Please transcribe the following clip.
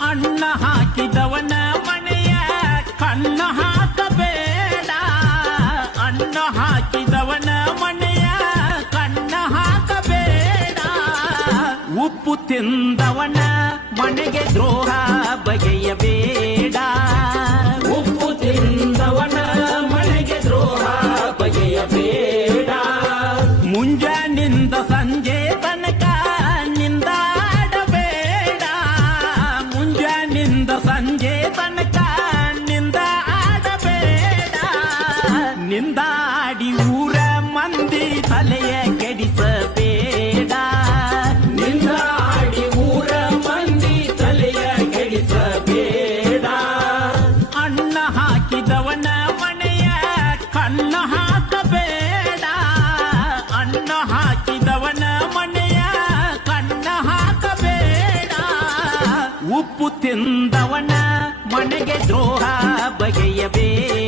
ಅಣ್ಣ ಹಾಕಿದವನ ಮನೆಯ ಕಣ್ಣ ಹಾಕಬೇಡ. ಅಣ್ಣ ಹಾಕಿದವನ ಮನೆಯ ಕಣ್ಣ ಹಾಕಬೇಡ. ಉಪ್ಪು ತಿಂದವನ ಮನೆಗೆ ದ್ರೋಹ ಬಗೆಯಬೇಡ. ಉಪ್ಪು ತಿಂದವನ ಮನೆಗೆ ದ್ರೋಹ ಬಗೆಯಬೇಡ. ಮುಂಜಾನಿಂದ ಸಂಜೆ ತನಕ ನಿಂದಾಡಬೇಡ. ಮುಂಜಾನಿಂದ ಸಂಜೆ ತನಕ ನಿಂದಾಡಬೇಡ. ನಿಂದಾಡಿ ಊರ ಮಂದಿ ತಲೆಯ ಕೆಡಿಸಬೇಡ. ನಿಂದಾಡಿ ಊರ ಮಂದಿ ತಲೆಯ ಕೆಡಿಸಬೇಡ. ಅಣ್ಣ ಹಾಕಿದವನ ಮನೆಯ ಕಣ್ಣ ಹಾಕಬೇಡ. ಅಣ್ಣ ಹಾಕಿದವನ ಮನೆಯ ಕಣ್ಣ ಹಾಕಬೇಡ. ಉಪ್ಪು ತಿಂದವನ ಮನೆಗೆ ದ್ರೋಹ ಬಗೆಯಬೇಡ.